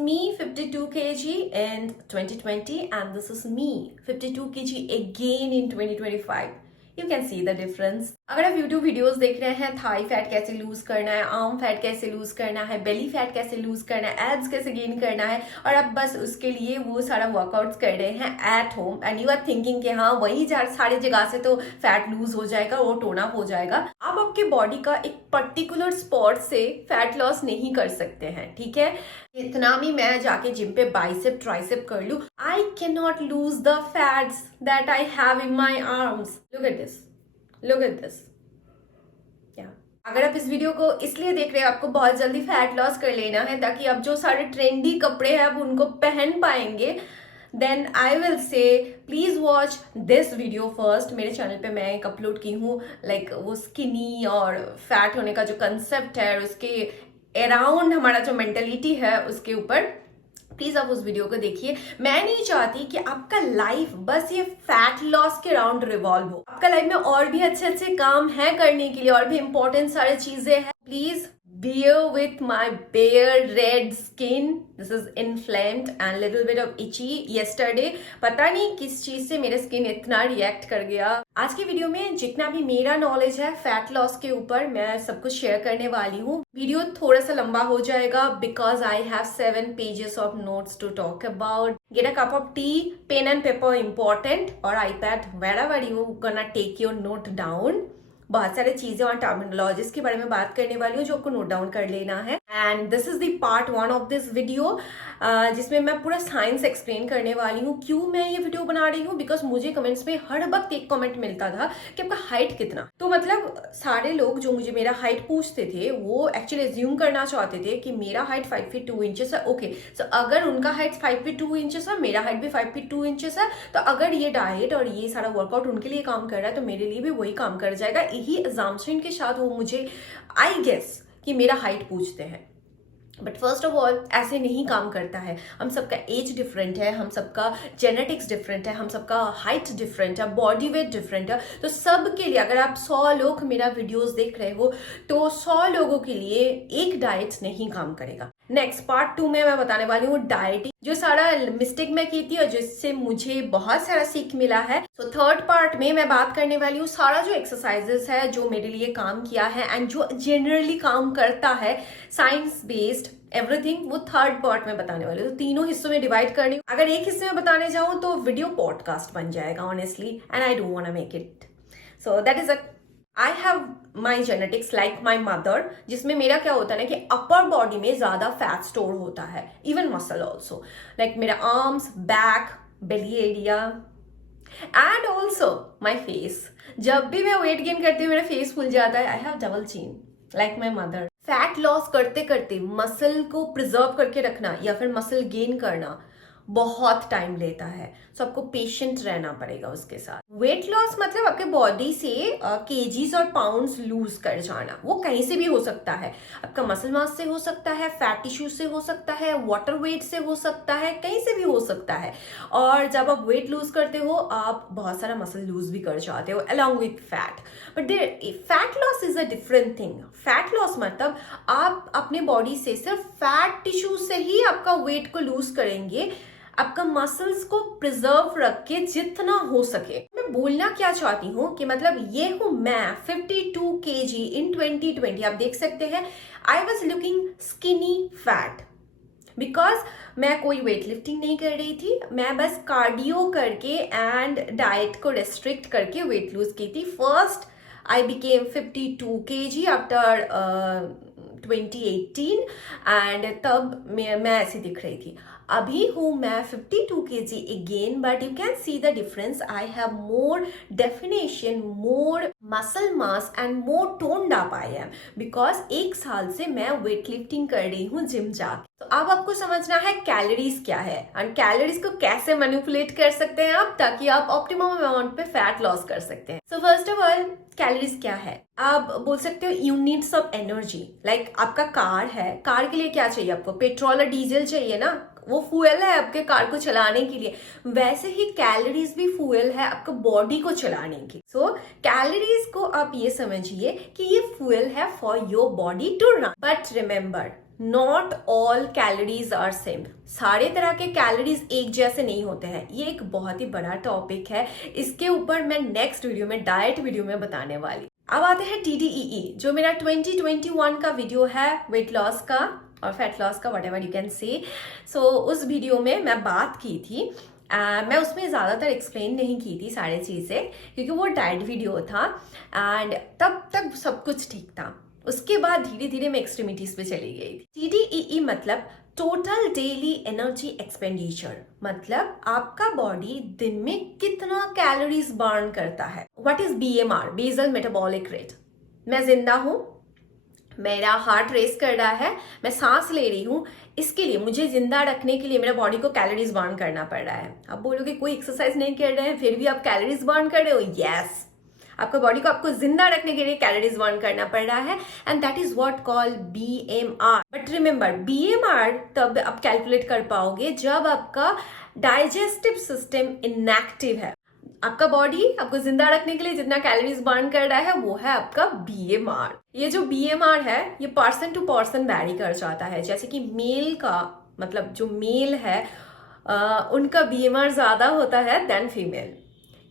me 52 kg in 2020 and this is me 52 kg again in 2025. You can see the difference. अगर आप YouTube videos देख रहे हैं Thai fat कैसे loose करना है, आर्म फैट कैसे लूज करना है, बेली फैट कैसे लूज करना है, एब्स कैसे गेन करना है और आप बस उसके लिए वो सारा वर्कआउट्स कर रहे हैं at home and you are thinking कि हाँ वही सारी जगह से तो फैट लूज हो जाएगा, वो टोन अप हो जाएगा, आप आपके बॉडी का एक पर्टिकुलर स्पॉट से फैट लॉस नहीं कर सकते हैं. ठीक है, इतना भी मैं जाके जिम पे बाइसेप ट्राइसेप कर लूं, I can not lose the fats that I have in my arms. Look at this. अगर आप इस वीडियो को इसलिए देख रहे हैं आपको बहुत जल्दी फैट लॉस कर लेना है ताकि आप जो सारे ट्रेंडी कपड़े हैं आप उनको पहन पाएंगे, then I will say please watch this video first. मेरे चैनल पे मैं एक अपलोड की हूँ लाइक वो स्किनी और फैट होने का जो कंसेप्ट है और उसके अराउंड हमारा जो मेंटेलिटी है उसके ऊपर. प्लीज आप उस वीडियो को देखिए. मैं नहीं चाहती कि आपका लाइफ बस ये फैट लॉस के राउंड रिवॉल्व हो. आपका लाइफ में और भी अच्छे अच्छे काम है करने के लिए, और भी इंपॉर्टेंट सारी चीजें हैं. Please bear with my bare red skin. This is inflamed and little bit of itchy. Yesterday पता नहीं किस चीज से मेरा स्किन इतना रिएक्ट कर गया. आज की वीडियो में जितना भी मेरा नॉलेज है फैट लॉस के ऊपर मैं सब कुछ शेयर करने वाली हूँ. वीडियो थोड़ा सा लंबा हो जाएगा because I have 7 pages of notes to talk about. Get a cup of tea, pen and paper important, or iPad, wherever you gonna take your note down. बहुत सारे चीजें और टर्मिनोलॉजीज के बारे में बात करने वाली हूँ जो आपको नोट डाउन कर लेना है. And this is the part 1 of this video जिसमें मैं पूरा साइंस एक्सप्लेन करने वाली हूँ. क्यों मैं ये वीडियो बना रही हूँ? बिकॉज मुझे कमेंट्स में हर वक्त एक कमेंट मिलता था कि आपका हाइट कितना. तो मतलब सारे लोग जो मुझे मेरा हाइट पूछते थे वो एक्चुअली एज्यूम करना चाहते थे कि मेरा हाइट 5 feet 2 inches है. ओके, सो अगर उनका हाइट 5 feet 2 inches है, मेरा हाइट भी 5 feet 2 inches है, तो अगर ये डाइट और ये सारा वर्कआउट उनके लिए काम कर रहा है तो मेरे लिए भी वही काम कर जाएगा. यही अजम्पशन के साथ वो मुझे आई गेस कि मेरा हाइट पूछते हैं. बट फर्स्ट ऑफ ऑल ऐसे नहीं काम करता है. हम सबका एज डिफरेंट है, हम सबका जेनेटिक्स डिफरेंट है, हम सबका हाइट डिफरेंट है, बॉडी वेट डिफरेंट है. तो सबके लिए अगर आप 100 लोग मेरा वीडियोस देख रहे हो तो 100 लोगों के लिए एक डाइट नहीं काम करेगा. नेक्स्ट पार्ट 2 में मैं बताने वाली हूँ डाइटिंग, जो सारा मिस्टेक मैं की थी और जिससे मुझे बहुत सारा सीख मिला है. तो थर्ड पार्ट में मैं बात करने वाली हूँ सारा जो एक्सरसाइजेस है जो मेरे लिए काम किया है एंड जो जनरली काम करता है, साइंस बेस्ड एवरीथिंग, वो थर्ड पार्ट में बताने वाली हूँ. तो तीनों हिस्सों में डिवाइड करनी. अगर एक हिस्से में बताने जाऊं तो वीडियो पॉडकास्ट बन जाएगा honestly and I don't want to make it. So that is I have my genetics like my mother, जिसमें मेरा क्या होता है ना कि अपर बॉडी में ज्यादा फैट स्टोर होता है, इवन मसल ऑल्सो, लाइक मेरा arms, back, belly area and also my face. जब भी मैं वेट गेन करती हूँ मेरा फेस फूल जाता है. I have double chin like my mother. Fat loss करते करते मसल को प्रिजर्व करके रखना या फिर मसल गेन करना बहुत टाइम लेता है. सो आपको पेशेंट रहना पड़ेगा उसके साथ. वेट लॉस मतलब आपके बॉडी से केजीज और पाउंड्स लूज कर जाना. वो कहीं से भी हो सकता है, आपका मसल मास से हो सकता है, फैट टिश्यू से हो सकता है, वाटर वेट से हो सकता है, कहीं से भी हो सकता है. और जब आप वेट लूज करते हो आप बहुत सारा मसल लूज भी कर जाते हो along with fat. But fat loss is a different thing. Fat loss मतलब आप अपने बॉडी से सिर्फ फैट टिश्यू से ही आपका वेट को लूज करेंगे, आपका मसल्स को प्रिजर्व रख के जितना हो सके. मैं बोलना क्या चाहती हूँ कि मतलब ये हूँ मैं 52 kg इन 2020. आप देख सकते हैं I was looking skinny fat because मैं कोई वेट लिफ्टिंग नहीं कर रही थी. मैं बस कार्डियो करके एंड डाइट को रेस्ट्रिक्ट करके वेट लूज की थी. First I became 52 kg after 2018 and तब मैं ऐसी दिख रही थी. अभी हूँ मैं 52 kg again, but you can see the difference. I have more definition, more muscle mass and more toned up I am because एक साल से मैं वेट लिफ्टिंग कर रही हूँ जिम जाके. तो अब आपको समझना है कैलोरीज क्या है एंड कैलोरीज को कैसे मैनिपुलेट कर सकते हैं आप ताकि आप ऑप्टिमम अमाउंट पे फैट लॉस कर सकते हैं. So first of all calories क्या है? आप बोल सकते हो you need some energy. Like आपका कार है, कार के लिए क्या चाहिए आपको? पेट्रोल और डीजल चाहिए ना, वो फ्यूल है आपके कार को चलाने के लिए. वैसे ही कैलोरीज भी फ्यूल है आपका बॉडी को चलाने की. सो कैलोरीज को आप ये समझिए कि ये फ्यूल है for your body to run. But remember not all calories are same. सारे तरह के कैलोरीज एक जैसे नहीं होते हैं। ये एक बहुत ही बड़ा टॉपिक है, इसके ऊपर मैं नेक्स्ट वीडियो में, डाइट वीडियो में बताने वाली। अब आते हैं TDEE, जो मेरा 2021 का वीडियो है वेट लॉस का और फैट लॉस का, व्हाटएवर यू कैन से। सो उस वीडियो में मैं बात की थी, मैं उसमें ज़्यादातर एक्सप्लेन नहीं की थी सारी चीज़ें, क्योंकि वो डाइट वीडियो था एंड तब तक सब कुछ ठीक था। उसके बाद धीरे धीरे मैं एक्सट्रीमिटीज पे चली गई थी। TDEE मतलब टोटल डेली एनर्जी एक्सपेंडिचर, मतलब आपका बॉडी दिन में कितना कैलोरीज बर्न करता है। What is BMR, basal metabolic rate. मैं जिंदा हूं, मेरा हार्ट रेस कर रहा है, मैं सांस ले रही हूँ, इसके लिए मुझे जिंदा रखने के लिए मेरे बॉडी को कैलोरीज बर्न करना पड़ रहा है। आप बोलोगे कोई एक्सरसाइज नहीं कर रहे हैं फिर भी आप कैलोरीज बर्न कर रहे हो। यस, आपका बॉडी को आपको जिंदा रखने के लिए कैलोरीज बर्न करना पड़ रहा है and that is what called BMR। But remember, BMR तब आप कैलकुलेट कर पाओगे जब आपका डाइजेस्टिव सिस्टम इनएक्टिव है। आपका बॉडी आपको जिंदा रखने के लिए जितना कैलोरीज बर्न कर रहा है वो है आपका BMR। ये जो BMR है ये पर्सन टू पर्सन वैरी कर जाता है। जैसे कि मेल का, मतलब जो मेल है उनका BMR ज्यादा होता है देन फीमेल।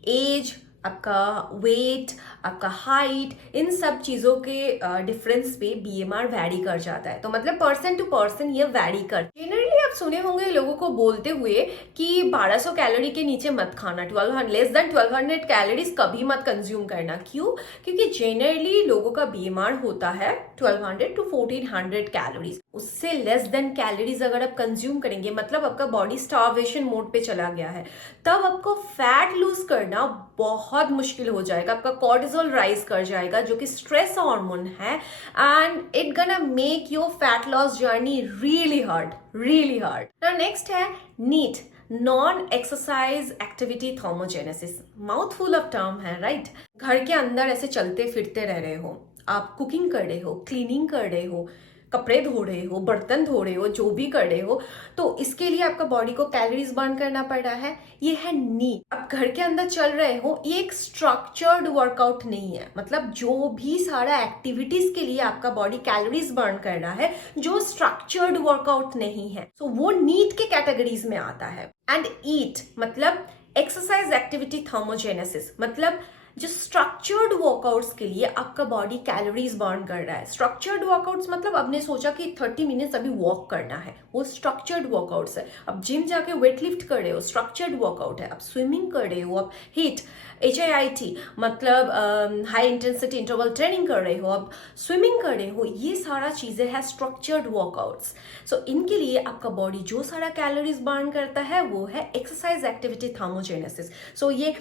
एज, आपका वेट, आपका हाइट, इन सब चीजों के डिफरेंस पे BMR वैरी कर जाता है। तो मतलब पर्सन टू पर्सन ये वैरी कर। जनरली आप सुने होंगे लोगों को बोलते हुए कि 1200 कैलोरी के नीचे मत खाना, 1200 लेस देन 1200 कैलोरीज कभी मत कंज्यूम करना। क्यों? क्योंकि जनरली लोगों का BMR होता है 1200 to 1400 कैलोरीज। उससे लेस देन कैलोरीज अगर आप कंज्यूम करेंगे मतलब आपका बॉडी स्टार्वेशन मोड पे चला गया है, तब आपको फैट लूज करना बहुत मुश्किल हो जाएगा। आपका कॉर्टिसोल राइज कर जाएगा जो कि स्ट्रेस हार्मोन है and it gonna make your fat loss journey really hard, really hard. Now next है NEAT, non exercise activity thermogenesis. Mouthful of term है, राइट? घर के अंदर ऐसे चलते फिरते रह रहे हो, आप कुकिंग कर रहे हो, क्लीनिंग कर रहे हो, कपड़े धो रहे हो, बर्तन धो रहे हो, जो भी कर रहे हो, तो इसके लिए आपका बॉडी को कैलोरीज बर्न करना पड़ रहा है। ये है नीट। आप घर के अंदर चल रहे हो, ये एक स्ट्रक्चर्ड वर्कआउट नहीं है। मतलब जो भी सारा एक्टिविटीज के लिए आपका बॉडी कैलोरीज बर्न कर रहा है, जो स्ट्रक्चर्ड वर्कआउट नहीं है, तो वो नीट के कैटेगरीज में आता है। एंड ईट मतलब एक्सरसाइज एक्टिविटी थर्मोजेनेसिस, मतलब जो स्ट्रक्चर्ड वर्कआउट्स के लिए आपका बॉडी कैलोरीज बर्न कर रहा है। स्ट्रक्चर्ड वर्कआउट्स मतलब आपने सोचा कि 30 मिनट्स अभी वॉक करना है, वो स्ट्रक्चर्ड वर्कआउट्स है। अब जिम जाके वेट लिफ्ट कर रहे हो, स्ट्रक्चर्ड वर्कआउट है। आप स्विमिंग कर रहे हो, आप HIIT मतलब हाई इंटेंसिटी इंटरवल ट्रेनिंग कर रहे हो, आप स्विमिंग कर रहे हो, ये सारा चीजें हैं स्ट्रक्चर्ड वर्कआउट्स। सो इनके लिए आपका बॉडी जो सारा कैलोरीज बर्न करता है वो है एक्सरसाइज एक्टिविटी थर्मोजेनेसिस। सो ये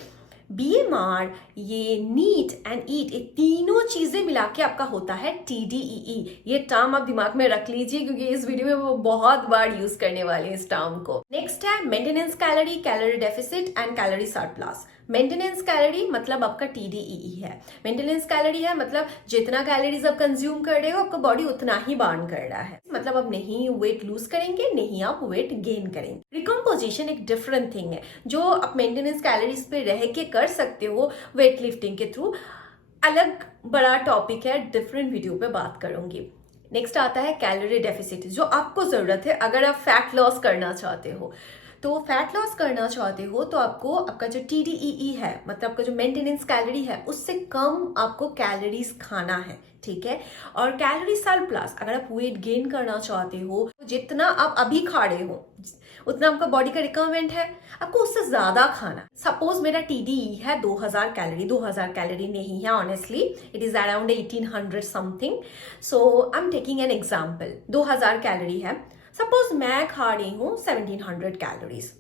BMR, ये नीट एंड ईट, ये तीनों चीजें मिला के आपका होता है TDEE। ये टर्म आप दिमाग में रख लीजिए क्योंकि इस वीडियो में वो बहुत बार यूज करने वाले हैं इस टर्म को। नेक्स्ट है maintenance calorie, calorie deficit and calorie surplus. Maintenance calorie मतलब आपका TDEE है। मेंटेनेंस कैलोरी है मतलब जितना कैलोरीज आप कंज्यूम कर रहे हो आपका बॉडी उतना ही बर्न कर रहा है। मतलब आप नहीं वेट लूज करेंगे, नहीं आप वेट गेन करेंगे। रिकम्पोजिशन एक डिफरेंट थिंग है जो आप मेंटेनेंस कैलोरीज पे रह के कर सकते हो वेट लिफ्टिंग के थ्रू। अलग बड़ा टॉपिक है, डिफरेंट वीडियो पे बात करूंगी। नेक्स्ट आता है कैलोरी डेफिसिट, जो आपको जरूरत है अगर आप फैट लॉस करना चाहते हो। तो फैट लॉस करना चाहते हो तो आपको आपका जो TDEE है, मतलब आपका जो मेंटेनेंस कैलोरी है, उससे कम आपको कैलोरीज खाना है, ठीक है। और कैलोरी सरप्लस, अगर आप वेट गेन करना चाहते हो तो जितना आप अभी खा रहे हो उतना आपका बॉडी का रिक्वायरमेंट है, आपको उससे ज्यादा खाना। सपोज मेरा TDEE है 2000 कैलोरी, 2000 कैलोरी नहीं है honestly, it is around 1800 something. So I am taking an example, 2000 calorie है, सपोज मैं खा रही हूँ 1700 कैलोरीज,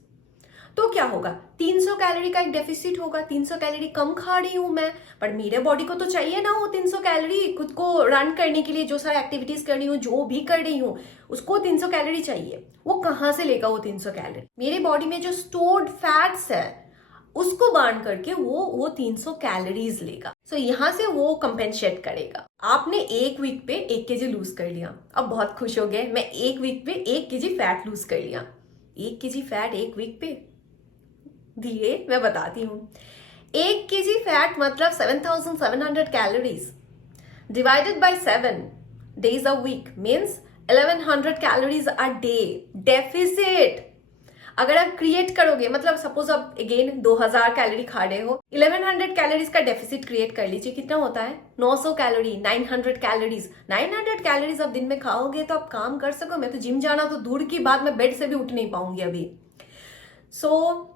तो क्या होगा? 300 कैलोरी का एक डेफिसिट होगा। 300 कैलोरी कम खा रही हूं मैं, पर मेरे बॉडी को तो चाहिए ना वो 300 कैलोरी खुद को रन करने के लिए, जो सारी एक्टिविटीज कर रही हूँ, जो भी कर रही हूँ, उसको 300 कैलोरी चाहिए। वो कहाँ से लेगा वो 300 कैलोरी? मेरे बॉडी में जो स्टोर्ड फैट्स है उसको बर्न करके वो 300 कैलोरीज लेगा। सो यहाँ से वो कंपेंसेट करेगा। आपने एक वीक पे 1 kg लूज कर लिया, अब बहुत खुश हो गए, मैं एक वीक पे 1 kg फैट लूज कर लिया। 1 kg फैट एक वीक पे, धीरे मैं बताती हूँ। 1 kg फैट मतलब 7700 calories divided by 7 days a week means 1100 calories a day deficit अगर आप क्रिएट करोगे, मतलब सपोज आप अगेन 2000 कैलोरी खा रहे हो, 1100 कैलोरीज का डेफिसिट क्रिएट कर लीजिए, कितना होता है 900 कैलोरी, 900 कैलोरीज। 900 कैलोरीज आप दिन में खाओगे तो आप काम कर सको। मैं तो जिम जाना तो दूर की बात, मैं बेड से भी उठ नहीं पाऊंगी अभी। So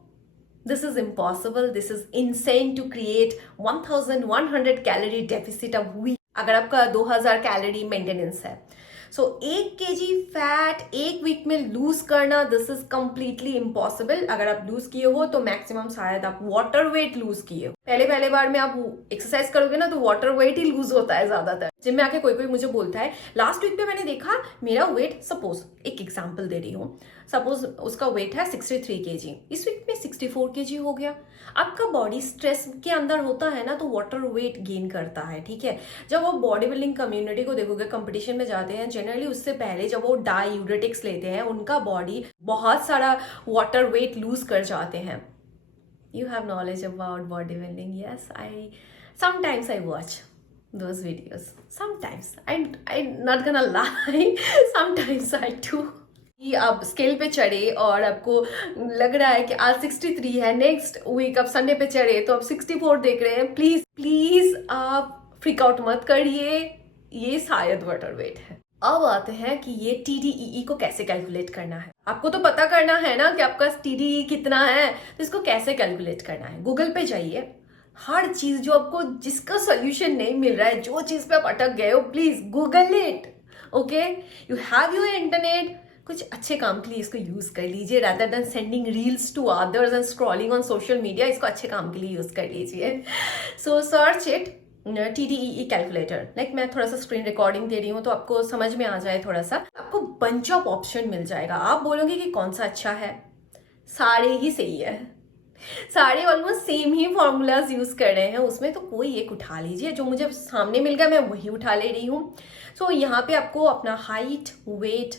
this is impossible, this is insane to create 1100 calorie deficit a week अगर आपका 2000 कैलोरी मेंटेनेंस है। सो 1 kg फैट एक वीक में लूज करना, दिस इज कंप्लीटली इम्पॉसिबल। अगर आप लूज किए हो तो मैक्सिमम शायद आप वाटर वेट लूज किए हो। पहले बार में आप एक्सरसाइज करोगे ना तो वाटर वेट ही लूज होता है ज्यादातर। जिम में आके कोई मुझे बोलता है लास्ट वीक पे मैंने देखा मेरा वेट, सपोज एक एग्जांपल दे रही हूँ, सपोज उसका वेट है 63 kg, इस वीक में 64 kg हो गया। आपका बॉडी स्ट्रेस के अंदर होता है ना तो वाटर वेट गेन करता है, ठीक है। जब वो बॉडी बिल्डिंग कम्युनिटी को देखोगे, कंपटीशन में जाते हैं जनरली, उससे पहले जब वो डायूरेटिक्स लेते हैं उनका बॉडी बहुत सारा वाटर वेट लूज कर जाते हैं। You have knowledge about bodybuilding. Yes, sometimes I watch those videos. Sometimes I'm not gonna lie. Sometimes I do. कि आप स्केल पे चढ़े और आपको लग रहा है कि आज 63 है, नेक्स्ट वीक आप संडे पे चढ़े तो आप 64 देख रहे हैं। प्लीज आप फ्रीक आउट मत करिए, ये शायद वाटर वेट है। अब आते हैं कि ये TDEE को कैसे कैलकुलेट करना है। आपको तो पता करना है ना कि आपका TDEE कितना है, तो इसको कैसे कैलकुलेट करना है। गूगल पे जाइए, हर चीज जो आपको, जिसका सोल्यूशन नहीं मिल रहा है, जो चीज पे आप अटक गए हो, please Google it. Okay, you have your internet, कुछ अच्छे काम के लिए इसको यूज कर लीजिए, rather than sending reels to others and scrolling on social media. इसको अच्छे काम के लिए यूज कर लीजिए। So search it TDEE calculator. Like मैं थोड़ा सा स्क्रीन रिकॉर्डिंग दे रही हूँ तो आपको समझ में आ जाए थोड़ा सा। आपको बंच ऑफ ऑप्शन मिल जाएगा। आप बोलोगे कि कौन सा अच्छा है, सारे ही सही है, सारे ऑलमोस्ट सेम ही फॉर्मूलाज यूज कर रहे हैं उसमें, तो कोई एक उठा लीजिए। जो मुझे सामने मिल गया मैं वही उठा ले रही हूँ। सो यहाँ पे आपको अपना हाइट, वेट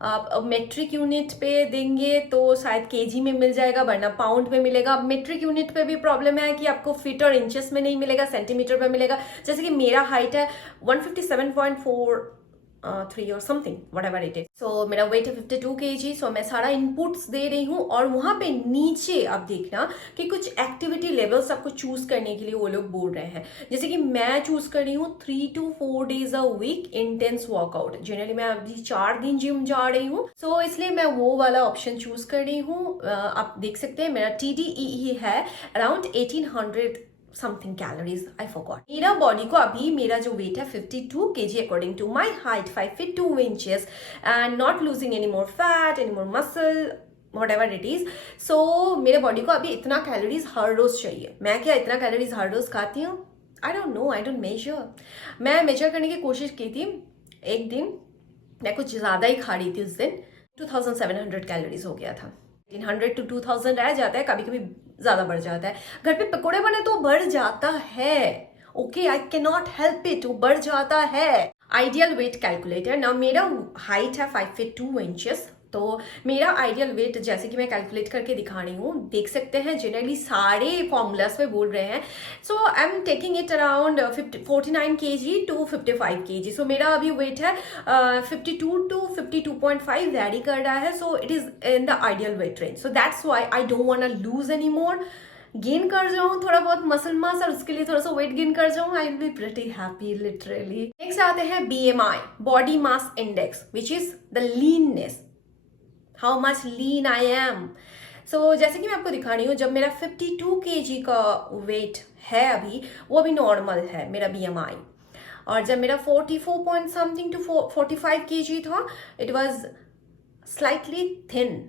आप मेट्रिक यूनिट पे देंगे तो शायद केजी में मिल जाएगा, वरना पाउंड में मिलेगा। अब मेट्रिक यूनिट पे भी प्रॉब्लम है कि आपको फीट और इंचेस में नहीं मिलेगा, सेंटीमीटर पे मिलेगा। जैसे कि मेरा हाइट है 157.43 और समथिंग, व्हाटएवर इट इज। सो मेरा वेट है 52 kg। सो मैं सारा इनपुट्स दे रही हूँ और वहां पे नीचे आप देखना कि कुछ एक्टिविटी लेवल्स आपको चूज करने के लिए वो लोग बोल रहे हैं। जैसे कि मैं चूज कर रही हूँ 3 to 4 days a week intense workout. Generally मैं अभी 4 दिन जिम जा रही हूँ, सो इसलिए मैं वो वाला ऑप्शन चूज कर रही हूँ। आप देख सकते हैं मेरा TDEE है around 1800 something calories, I forgot. मेरा बॉडी को अभी, मेरा जो वेट है 52 kg according to my height, 5 feet 2 inches and not losing any more fat, any more muscle, whatever it is. So मेरे बॉडी को अभी इतना कैलोरीज हर रोज चाहिए। मैं क्या इतना कैलोरीज हर रोज खाती हूँ? I don't know, I don't measure. मैं मेजर करने की कोशिश की थी, एक दिन मैं कुछ ज्यादा ही खा रही थी। उस दिन 2700 कैलोरीज हो गया था। 1800 to 2000 रह जाता है, कभी कभी ज्यादा बढ़ जाता है। घर पे पकोड़े बने तो बढ़ जाता है, okay, I can not help it, वो बढ़ जाता है। आइडियल वेट कैलकुलेटर ना, मेरा हाइट है 5 feet 2 inches, तो मेरा आइडियल वेट जैसे कि मैं कैलकुलेट करके दिखा रही हूँ, देख सकते हैं जनरली सारे फॉर्मूलाज पे बोल रहे हैं। So I am taking it around 49 kg to 55 kg। So मेरा अभी वेट है 52 to 52.5 वैरी कर रहा है। So it is in the ideal weight range. So that's why I don't want to lose any more, gain कर जाऊं थोड़ा बहुत मसल मास और उसके लिए थोड़ा सा वेट गेन कर जाऊं, I will be pretty happy literally. Next आते हैं BMI, body mass index, which is the leanness, how much lean I am. So जैसे कि मैं आपको दिखा रही हूँ, जब मेरा 52 kg का वेट है अभी, वो अभी नॉर्मल है मेरा BMI, और जब मेरा 44 point something to 45 kg था, इट वॉज स्लाइटली थिन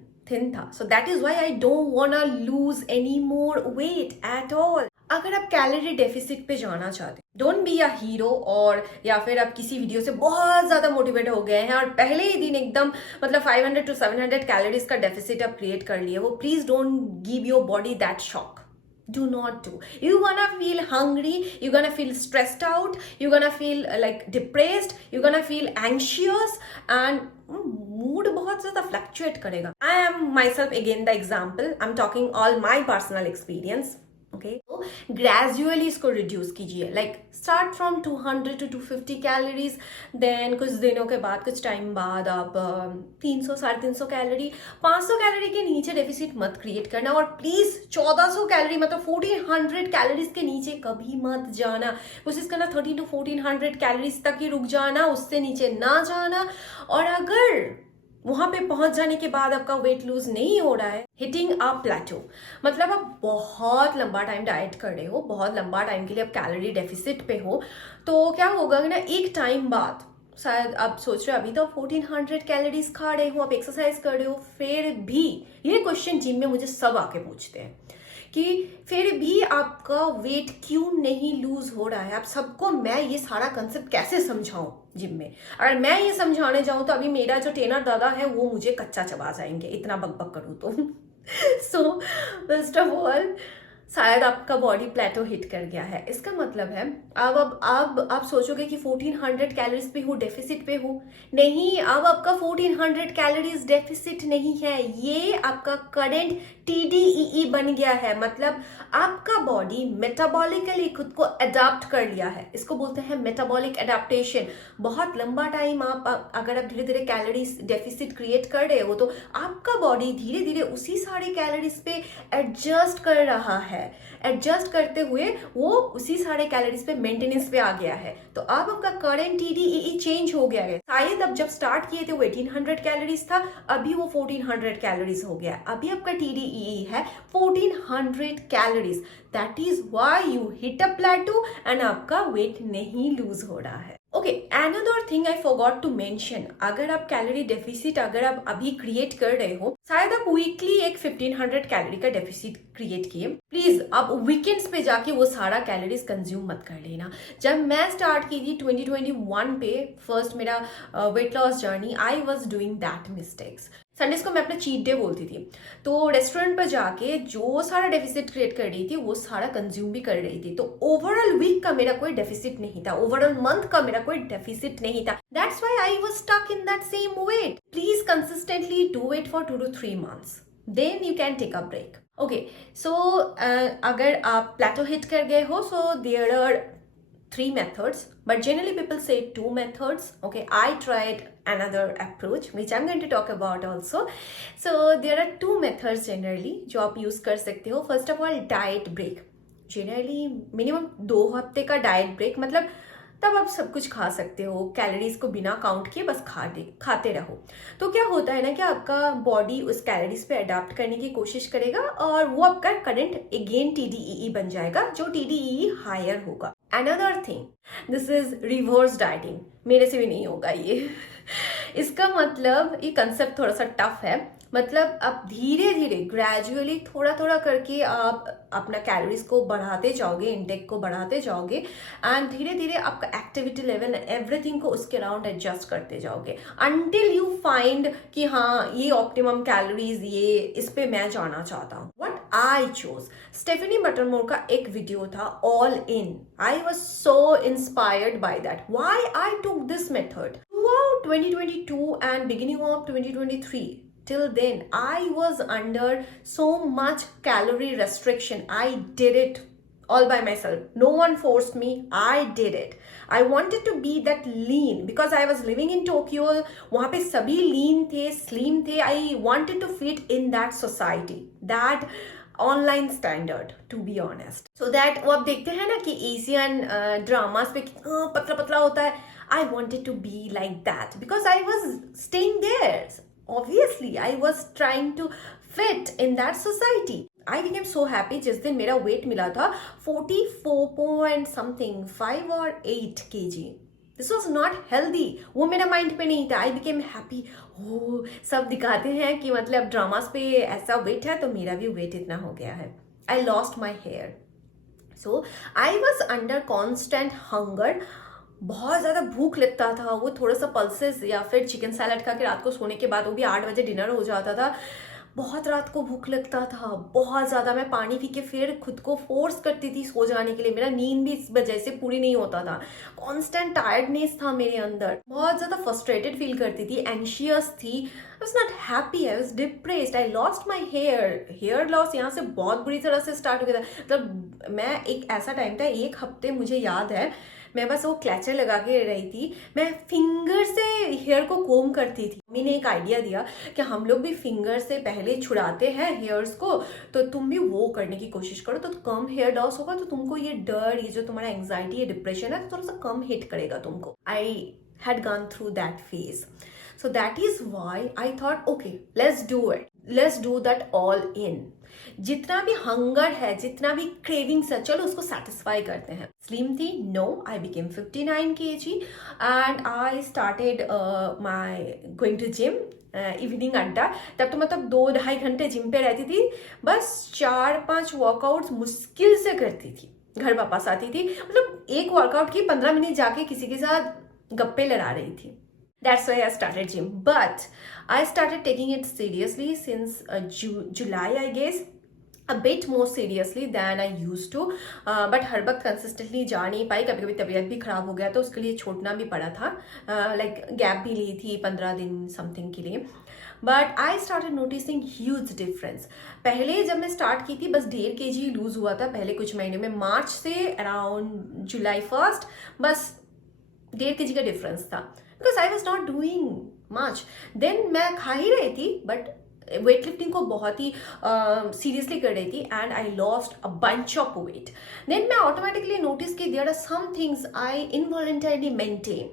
था। So that is why I don't want to lose any more weight at all. अगर आप कैलोरी डेफिसिट पे जाना चाहते हैं, डोंट बी अ हीरो, और या फिर आप किसी वीडियो से बहुत ज्यादा मोटिवेट हो गए हैं और पहले ही दिन एकदम मतलब 500 to 700 कैलोरीज का डेफिसिट आप क्रिएट कर लिए, वो please don't give your body that shock. Do not do. You're gonna feel hungry, you're gonna feel stressed out, you're gonna feel like depressed, you're gonna feel anxious and mood बहुत ज़्यादा fluctuate करेगा. I am myself again the example. I'm talking all my personal experience. Okay, तो gradually इसको reduce कीजिए, like start from 200 to 250 calories, then कुछ दिनों के बाद, कुछ टाइम बाद आप 300 350 कैलोरी, 500 कैलोरी के नीचे डेफिसिट मत क्रिएट करना, और प्लीज 1400 कैलोरी मतलब 1400 कैलोरीज के नीचे कभी मत जाना। कोशिश करना 13 to 1400 कैलोरीज तक ही रुक जाना, उससे नीचे ना जाना। और अगर वहां पे पहुंच जाने के बाद आपका वेट लूज नहीं हो रहा है, हिटिंग अ प्लेटो, मतलब आप बहुत लंबा टाइम डाइट कर रहे हो, बहुत लंबा टाइम के लिए आप कैलोरी डेफिसिट पे हो, तो क्या होगा ना, एक टाइम बाद शायद आप सोच रहे हो अभी तो 1400 कैलोरीज खा रहे हो, आप एक्सरसाइज कर रहे हो, फिर भी ये क्वेश्चन जिम में मुझे सब आके पूछते हैं कि फिर भी आपका वेट क्यों नहीं लूज हो रहा है। आप सबको मैं ये सारा कंसेप्ट कैसे समझाऊं जिम में? अगर मैं ये समझाने जाऊं तो अभी मेरा जो ट्रेनर दादा है वो मुझे कच्चा चबा जाएंगे, इतना बकबक करूं तो। सो फर्स्ट ऑफ ऑल, शायद आपका बॉडी प्लेटो हिट कर गया है, इसका मतलब है अब आप सोचोगे कि 1400 कैलोरीज पे हो, डेफिसिट पे हो। नहीं, अब आपका 1400 कैलोरीज डेफिसिट नहीं है, ये आपका करंट TDEE बन गया है। मतलब आपका बॉडी मेटाबॉलिकली खुद को अडाप्ट कर लिया है, इसको बोलते हैं मेटाबॉलिक एडाप्टेशन। बहुत लंबा टाइम अगर आप धीरे धीरे कैलोरीज डेफिसिट क्रिएट कर रहे हो तो आपका बॉडी धीरे धीरे उसी सारे कैलोरीज पे एडजस्ट कर रहा है। एडजस्ट करते हुए वो उसी सारे कैलोरीज पे मेंटेनेंस पे आ गया है। तो अब आपका करंट TDEE चेंज हो गया है। शायद अब जब स्टार्ट किए थे वो 1800 कैलोरीज था, अभी वो 1400 कैलोरीज हो गया है। अभी आपका TDEE है 1400 calories. That is why you hit a plateau एंड आपका वेट नहीं लूज हो रहा है। Okay, another thing I forgot to mention, अगर आप कैलोरी डेफिसिट अगर आप अभी क्रिएट कर रहे हो, शायद आप वीकली एक 1500 कैलोरी का डेफिसिट क्रिएट किए, प्लीज आप वीकेंड्स पे जाके वो सारा कैलोरीज कंज्यूम मत कर लेना। जब मैं स्टार्ट की थी 2021 पे फर्स्ट मेरा weight loss journey, I was doing that mistakes. Sundays को मैं अपना चीट डे बोलती थी, तो रेस्टोरेंट पर जाके जो सारा डेफिसिट क्रिएट कर रही थी वो सारा कंज्यूम भी कर रही थी। तो ओवरऑल वीक का मेरा कोई डेफिसिट नहीं था, ओवरऑल मंथ का मेरा कोई डेफिसिट नहीं था। That's why I was stuck in that same weight. Please consistently do it for 2 to 3 months, then you can take a break. Okay, so अगर आप प्लेटो हिट कर गए हो, so there are 3 methods, but generally people say 2 methods. Okay, I tried another approach which I'm going to talk about also. So there are 2 methods generally जो आप use कर सकते हो। First of all, diet break. Generally minimum 2 हफ्ते का diet break, मतलब तब आप सब कुछ खा सकते हो, कैलोरीज को बिना काउंट किए बस खाते रहो। तो क्या होता है ना कि आपका बॉडी उस कैलोरीज पे अडाप्ट करने की कोशिश करेगा और वो आपका करंट अगेन TDEE बन जाएगा, जो TDEE हायर होगा। Another thing, this is reverse dieting. मेरे से भी नहीं होगा ये। इसका मतलब ये कंसेप्ट थोड़ा सा टफ है। मतलब आप धीरे धीरे ग्रेजुअली थोड़ा थोड़ा करके आप अपना कैलोरीज को बढ़ाते जाओगे, इनटेक को बढ़ाते जाओगे, एंड धीरे धीरे आपका एक्टिविटी लेवल एवरीथिंग को उसके अराउंड एडजस्ट करते जाओगे अंटिल यू फाइंड कि हाँ ये ऑप्टिमम कैलोरीज, ये इस पे मैं जाना चाहता हूँ। व्हाट आई चोज, स्टेफनी बटरमोर का एक वीडियो था all in. I was so inspired by that, why I took this method throughout 2022 and beginning of 2023. Till then, I was under so much calorie restriction. I did it all by myself. No one forced me. I did it. I wanted to be that lean because I was living in Tokyo. वहाँ पे सभी lean थे, slim थे. I wanted to fit in that society, that online standard, to be honest. So that वो आप देखते हैं ना कि एशियन ड्रामास पे पतला पतला होता है. I wanted to be like that because I was staying there. Obviously, I was trying to fit in that society. I became so happy जिस दिन मेरा weight मिला था 44 point something 5 or 8 kg. This was not healthy. वो मेरा mind पे नहीं था. I became happy. Oh, सब दिखाते हैं कि मतलब ड्रामास पे ऐसा वेट है तो मेरा भी वेट इतना हो गया है. I lost my hair. So I was under constant hunger. बहुत ज़्यादा भूख लगता था. वो थोड़ा सा पल्सेस या फिर चिकन सैलड खा के रात को सोने के बाद, वो भी 8 बजे डिनर हो जाता था. बहुत रात को भूख लगता था, बहुत ज़्यादा। मैं पानी पी के फिर खुद को फोर्स करती थी सो जाने के लिए। मेरा नींद भी इस वजह से पूरी नहीं होता था। कांस्टेंट टायर्डनेस था मेरे अंदर, बहुत ज़्यादा फ्रस्ट्रेटेड फील करती थी, एंशियस थी। I was not happy, I was depressed, I lost my hair loss यहाँ से बहुत बुरी तरह से स्टार्ट हो गया था। मतलब मैं एक ऐसा टाइम था, 1 हफ्ते मुझे याद है, मैं बस वो क्लचर लगा के रही थी, मैं फिंगर से हेयर को कोम करती थी। मम्मी ने एक आइडिया दिया कि हम लोग भी फिंगर से पहले छुड़ाते हैं हेयर्स को, तो तुम भी वो करने की कोशिश करो, तो कम हेयर लॉस होगा, तो तुमको ये डर, ये जो तुम्हारा एंग्जाइटी, ये डिप्रेशन है, तो थोड़ा सा कम हिट करेगा तुमको। I had gone through that phase, so that is why I thought okay, let's do that all in। जितना भी हंगर है, जितना भी क्रेविंग्स है, चलो उसको सेटिस्फाई करते हैं। स्लिम थी, no, I became 59 kg and I started my going to gym, evening अड्डा। तब तो मतलब 2-2.5 घंटे जिम पे रहती थी, बस 4-5 वर्कआउट्स मुश्किल से करती थी, घर वापस आती थी। मतलब एक वर्कआउट की 15 मिनट जाके किसी के साथ गप्पे लड़ा रही थी। That's why I started gym, but I started taking it seriously since July, I guess, a bit more seriously than I used to, but हर वक्त कंसिस्टेंटली जा नहीं पाई, कभी कभी तबीयत भी खराब हो गया तो उसके लिए छोड़ना भी पड़ा था, लाइक गैप भी ली थी 15 दिन समथिंग के लिए। But I started noticing huge difference. पहले जब मैं स्टार्ट की थी बस 1.5 kg लूज हुआ था पहले कुछ महीने में, मार्च से अराउंड जुलाई 1 बस 1.5 kg का डिफरेंस था, because I was not doing much. Then मैं खा ही रही थी बट वेट लिफ्टिंग को बहुत ही सीरियसली कर रही थी and I lost a bunch of weight. Then मैं ऑटोमेटिकली नोटिस की there are some things I involuntarily maintain,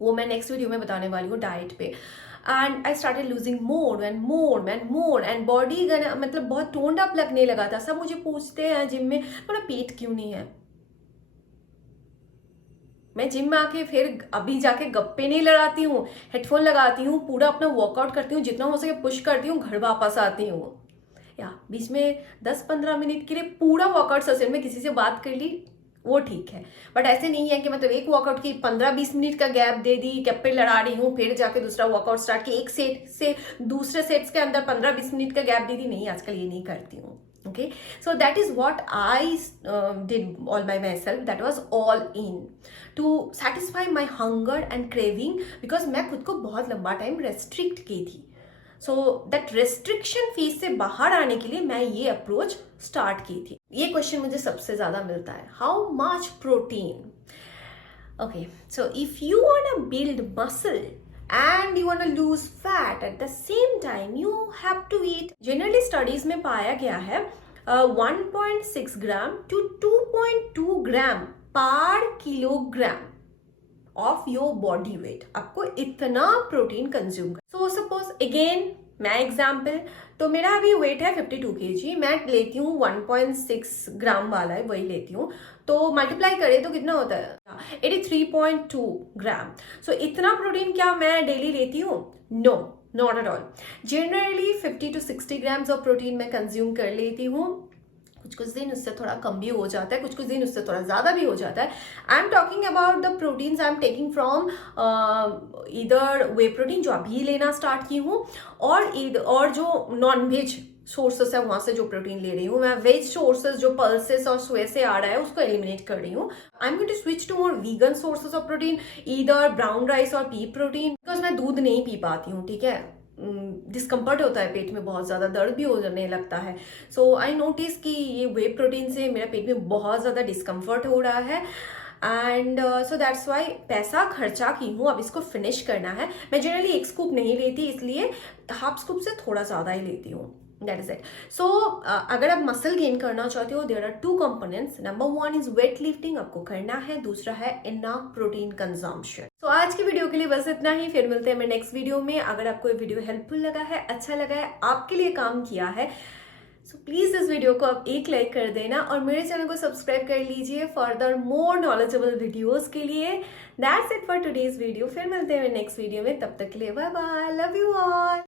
वो मैं नेक्स्ट वीडियो में बताने वाली हूँ डाइट पे। And I started losing more and more and more and body मतलब बहुत टोन्ड अप लगने लगा था। सब मुझे पूछते हैं जिम में, थोड़ा पेट क्यों नहीं है। मैं जिम में आके फिर अभी जाके गप्पे नहीं लड़ाती हूँ, हेडफोन लगाती हूँ, पूरा अपना वर्कआउट करती हूँ, जितना हो सके पुश करती हूँ, घर वापस आती हूँ। या बीच में 10-15 मिनट के लिए पूरा वर्कआउट सेशन में किसी से बात कर ली, वो ठीक है। बट ऐसे नहीं है कि मतलब एक वर्कआउट की 15-20 मिनट का गैप दे दी, गप्पे लड़ा रही हूँ, फिर जाके दूसरा वर्कआउट स्टार्ट की, एक सेट से दूसरे सेट्स के अंदर 15-20 मिनट का गैप दे दी। नहीं, आजकल ये नहीं करती हूँ। Okay, so that is what I did all by myself. That was all in to satisfy my hunger and craving, because मैं खुद को बहुत लंबा टाइम रेस्ट्रिक्ट की थी। So that restriction phase से बाहर आने के लिए मैं ये अप्रोच स्टार्ट की थी। ये क्वेश्चन मुझे सबसे ज्यादा मिलता है, how much protein? Okay, so if you wanna build muscle and you want to lose fat at the same time, you have to eat, generally studies में पाया गया है 1.6 ग्राम to 2.2 ग्राम पर kilogram of your body weight आपको इतना protein consume कर। So suppose again मैं example, तो मेरा अभी वेट है 52 kg, मैं लेती हूँ 1.6 ग्राम वाला है, वही लेती हूँ, तो मल्टीप्लाई करें तो कितना होता है 83.2 ग्राम। सो इतना प्रोटीन क्या मैं डेली लेती हूँ? No, not at all. Generally 50 to 60 grams of protein मैं कंज्यूम कर लेती हूँ। कुछ दिन उससे थोड़ा कम भी हो जाता है, कुछ दिन उससे थोड़ा ज्यादा भी हो जाता है। I am talking about the proteins I am taking from इधर वे प्रोटीन जो अभी लेना स्टार्ट की हूँ, और जो नॉन वेज सोर्सेस है वहां से जो प्रोटीन ले रही हूँ। मैं वेज सोर्सेस जो पल्सेस और सोया से आ रहा है उसको एलिमिनेट कर रही हूँ। I am going to switch to more vegan sources of protein, इधर ब्राउन राइस और पी प्रोटीन, बिकॉज मैं दूध नहीं पी पाती हूँ। ठीक है, डिस्कम्फर्ट होता है, पेट में बहुत ज़्यादा दर्द भी होने लगता है। सो आई नोटिस कि ये वे प्रोटीन से मेरा पेट में बहुत ज़्यादा डिस्कम्फर्ट हो रहा है एंड सो दैट्स वाई पैसा खर्चा की हूँ, अब इसको फिनिश करना है। मैं जनरली 1 स्कूप नहीं लेती, इसलिए हाफ स्कूप से थोड़ा ज़्यादा ही लेती हूँ। That is it. सो अगर आप मसल गेन करना चाहते हो, there are 2 components. Number 1 is weight lifting, आपको करना है, दूसरा है इनफ प्रोटीन कंजम्पशन। तो आज की वीडियो के लिए बस इतना ही, फिर मिलते हैं मैं नेक्स्ट वीडियो में। अगर आपको ये वीडियो हेल्पफुल लगा है, अच्छा लगा है, आपके लिए काम किया है, सो प्लीज इस वीडियो को आप एक लाइक कर देना और मेरे चैनल को सब्सक्राइब कर लीजिए फर्दर मोर नॉलेजेबल वीडियोस के लिए। That's it for today's video. फिर मिलते हैं नेक्स्ट वीडियो में, तब तक के लिए bye bye, love you all.